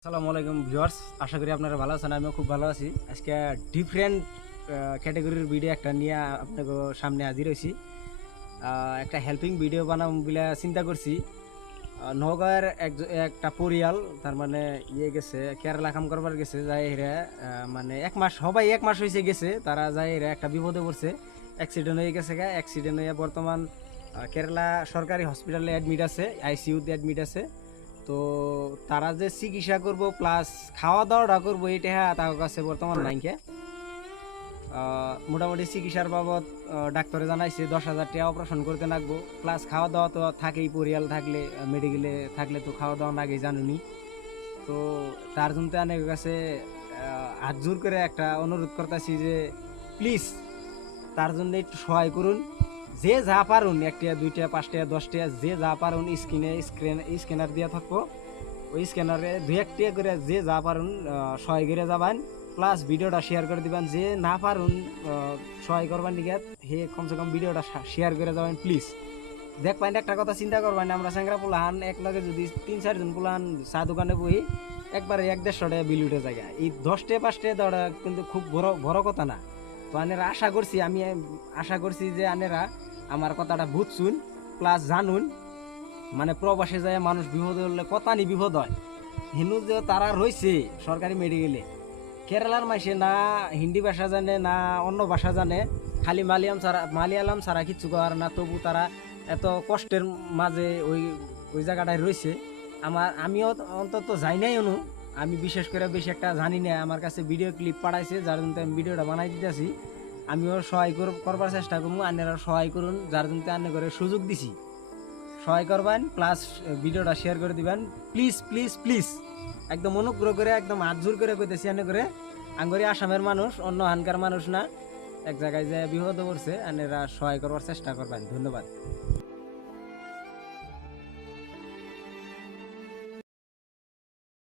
আসসালামু আলাইকুম ভিউয়ার্স, আশা করি আপনারা ভালো আছেন। আমিও খুব ভালো আছি। আজকে ডিফারেন্ট ক্যাটাগরির ভিডিও একটা নিয়ে আপনাকে সামনে হাজির হয়েছি। একটা হেল্পিং ভিডিও বানাবো বলে চিন্তা করছি। নওগাঁর একটা পরিয়াল, তার মানে গেছে কেরালা কাম করবার গেছে, যাই হেরা মানে সবাই এক মাস হয়েছে গেছে, তারা যাই হেরা একটা বিপদে পড়ছে, অ্যাক্সিডেন্ট হয়ে গেছে। অ্যাক্সিডেন্ট হয়ে বর্তমান কেরালা সরকারি হসপিটালে অ্যাডমিট আছে, আইসিইউতে অ্যাডমিট আছে। তো তারা যে চিকিৎসা করব প্লাস খাওয়া দাওয়াটা করবো, এটা তার কাছে বর্তমান নাইকে। মোটামুটি চিকিৎসার বাবদ ডাক্তারে জানাইছে 10,000 টাকা অপারেশন করতে লাগবো, প্লাস খাওয়া দাওয়া তো থাকেই, পরিয়াল থাকলে মেডিকেলে থাকলে তো খাওয়া দাওয়া নাগে জানুনি। তো তার জন্য অনেক কাছে হাত জোর করে একটা অনুরোধ করতেছি যে প্লিজ তার জন্য একটু সহায় করুন। যে যা পারুন, 1 টাকা 2 টাকা 5 টাকা 10 টাকা যে যা পারুন, স্ক্যানার দিয়ে থাকবো, ওই স্ক্যানারে 2-1 টাকা করে যে যা পারুন সহায় করে যাবেন। প্লাস ভিডিওটা শেয়ার করে দিবেন। যে না পারুন সহায় করবেন দিকে, হে কমসে কম ভিডিওটা শেয়ার করে যাবেন প্লিজ। দেখবেন একটা কথা চিন্তা করবেন, আমরা স্যাংরা পোলাহান এক লগে যদি 3-4 জন পোলাহান চা দোকানে বই একবারে 1-150 টাকা বিল উঠে জায়গা, এই 10 টাকা 5 টাকা দেওয়াটা কিন্তু খুব বড় বড় কথা না। তো আনেরা আমি আশা করছি যে আনেরা আমার কথাটা বুঝছুন, প্লাস জানুন। মানে প্রবাসে যায় মানুষ বিপদ হলে কথা নি বিপদ হয়, হিন্দু যে তারা রয়েছে সরকারি মেডিকেলে। কেরালার মাসে না হিন্দি ভাষা জানে না অন্য ভাষা জানে, খালি মালিয়ালাম ছাড়া কিচ্ছু করার না, তবু তারা এত কষ্টের মাঝে ওই ওই জায়গাটায় রয়েছে। আমিও অন্তত যাই নাই অনু, আমি বিশেষ করে বেশি একটা জানি না। আমার কাছে ভিডিও ক্লিপ পাঠাইছে, যার জন্য আমি ভিডিওটা বানাই দিতেছি। আমিও সহায় করবার চেষ্টা করবো, আপনারা সহায় করুন, যার জন্য আন্নে করে সুযোগ দিছি। সহায় করবেন, প্লাস ভিডিওটা শেয়ার করে দিবেন প্লিজ প্লিজ প্লিজ। একদম অনুগ্রহ করে, একদম হাত জোর করে কইতেছি আনে করে। আঙ্গরি আসামের মানুষ, অন্য হানকার মানুষ না। এক জায়গায় যে বিপদে পড়ছে, আনেরা সহায় করবার চেষ্টা করবেন। ধন্যবাদ।